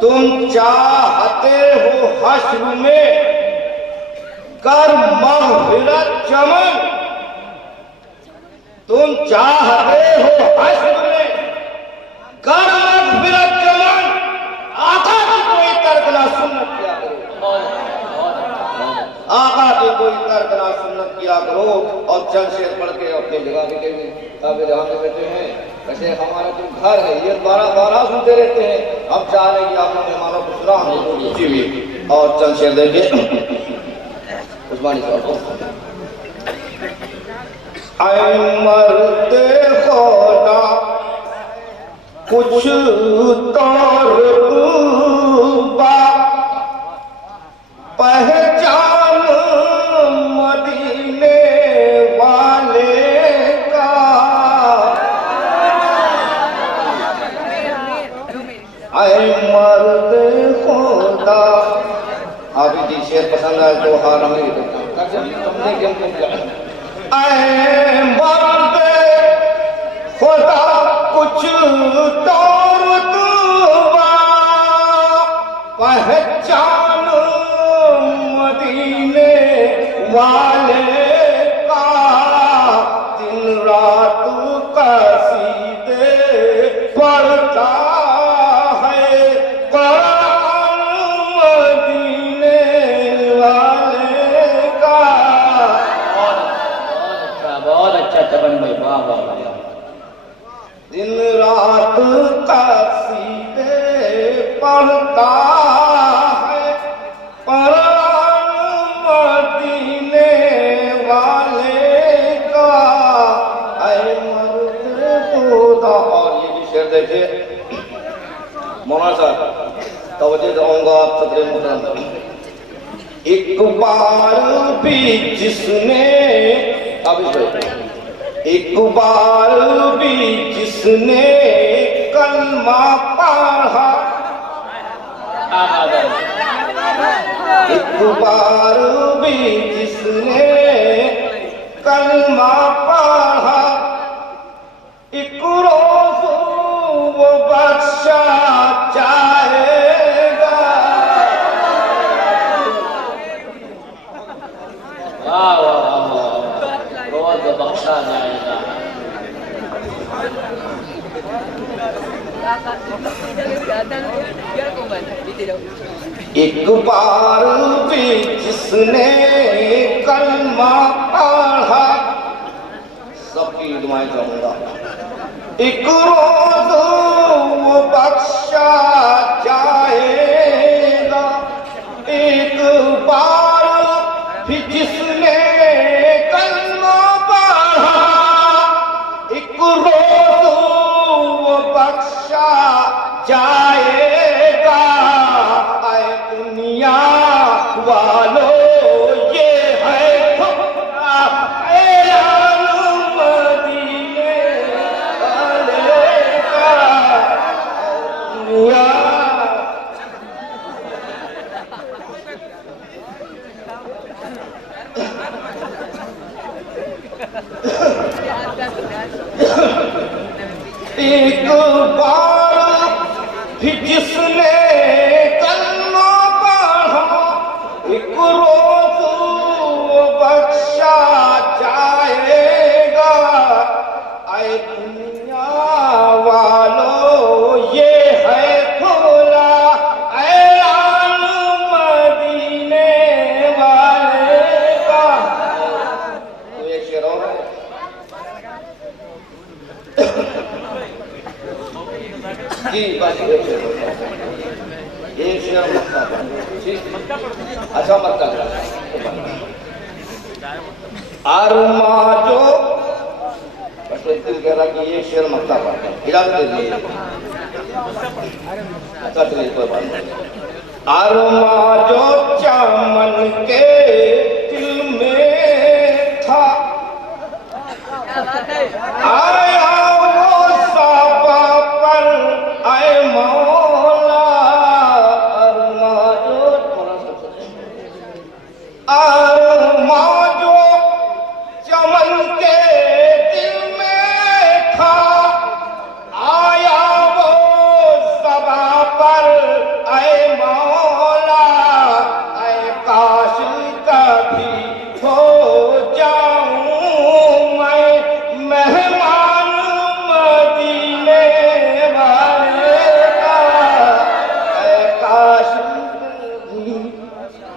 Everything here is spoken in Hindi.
तुम चाहते हो हश्र में कर मग़फ़िरत चमन, तुम चाहते हो हश्र में कर मग़फ़िरत चमन। आका की कोई तर्क ना सुन्नत किया करो, आका की कोई तर्क ना सुन्नत किया करो। और चंद शेर पढ़ के अपनी जगह भी कहीं जहाँ पे बैठे हैं वैसे हमारा जो घर है ये बारह सुनते रहते हैं। हम चाह रहे हैं कि आप लोग मेहमानों को सुना हम जी भी और चंद शेर देखिए उस्मानी साहब को। ऐ मर्दे खुदा कुछ तौर बा पहचान मदीने वाले का। ऐ मर्दे खुदा आप जी शेर पसंद आए तो हार हमें तुमने क्यों ऐ मर्दे खुदा कुछ तौर पहचान मदीने वाले का। दिन रात कसीदे पढ़ता है कुरान मदीने वाले का। बहुत अच्छा चबन भाई, वाह वाह वाह। दिन रात कसीदे पढ़ता है कुरान मदीने वाले का। ऐ मर्दे खुदा। और ये भी शेर देखिए मौलाना साहब तवज्जो दूंगा आप सदरे मोहतरम। एक बार भी जिसने एक बार भी जिसने कलमा पढ़ा, एक बार भी जिसने कलमा पढ़ा, एक रोज वो बख्शा जाएगा। वाह वाह वाह, रोज बख्शा जाएगा। एक बार भी जिसने कलमा पढ़ा, सबकी दुआएं चाहूंगा, एक रोज वो बख्शा जाएगा। एक बार भी जिसने कलमा पढ़ा, एक रोज वो बख्शा जाएगा। ऐ दुनिया वालों ये है खुदा ऐलान मदीने वाले का। दुनिया एक बार भी जिसने कलमा पढ़ा, एक रोज वो बख्शा जाएगा। ऐ दुनिया वालों ये है खुला ऐलान मदीने वाले का। तो एक शेर और है जी बस एक शेर मक्का अच्छा मक्का अरमा जो बस दिल कह रहा कि ये शेर मक्का पढ़ता है, इजाजत दे दीजिए। अच्छा चलिए कोई बात नहीं। अरमा जो चमन के दिल में था,